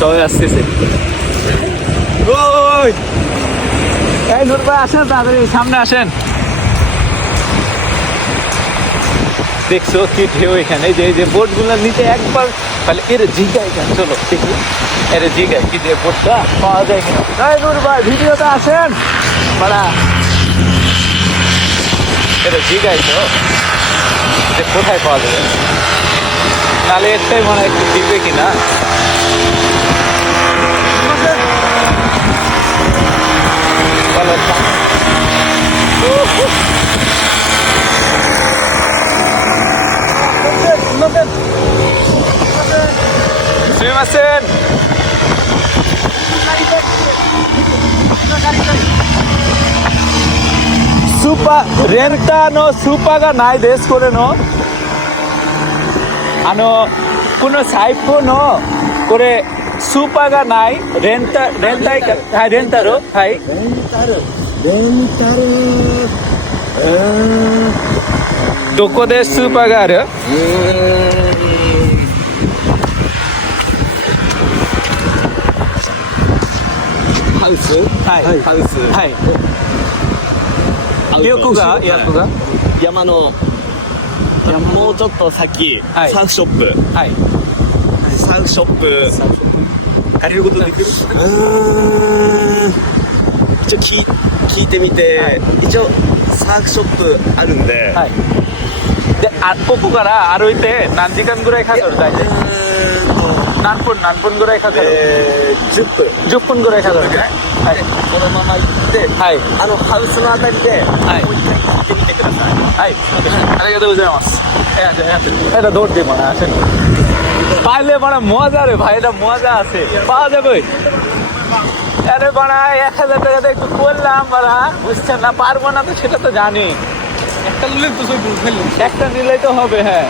সবাই আসতেছে। ওই এই নূর ভাই আসেন, তাড়াতাড়ি সামনে আসেন। দেখছো কি ঢেউ এখানে, যে বোট গুলো নিচে একবার তাহলে এর জিগা এখানে, চলো দেখি এর জিগা কি যে বোটটা পাওয়া যায় কিনা। এই নূর ভাই ভিডিওতে আসেন বাড়া, এর জিগাই তো যে কোথায় পাওয়া যাবে, নাহলে এরটাই মনে হয় একটু দিবে কিনা। ರೆಂತಾನೋ ಸೂಪಾಗ ನಾಯಿ ದೇಸ್ಕೊಡೇನೋ ano kuno saipo no kore supaga nai rentai hai rentaro hai rentaro doko de supaga aru house hai house hai yakuga山のもうちょっと先、はいサーフショップはいサーフショップ借りることできる一応聞いてみて、一応サーフショップあるんで、はいでここから歩いて何時間ぐらいかかる大体何分ぐらいかかる10分10分ぐらいかかるねはいこのまま行って、はいハウスのあたりで、はいもう一回聞いてみてください。はい、ありがとうございます。এটা দৌড় দিয়ে মনে আসেন, পাইলে মানে মজা রে ভাই, এটা মজা আছে, পাওয়া যাবে। আরে বাড়া 1000 টাকাতে একটু করলাম বাড়া, বুঝছেন না, পারবো না তো সেটা তো জানি, একটা নিলেই তো হবে। হ্যাঁ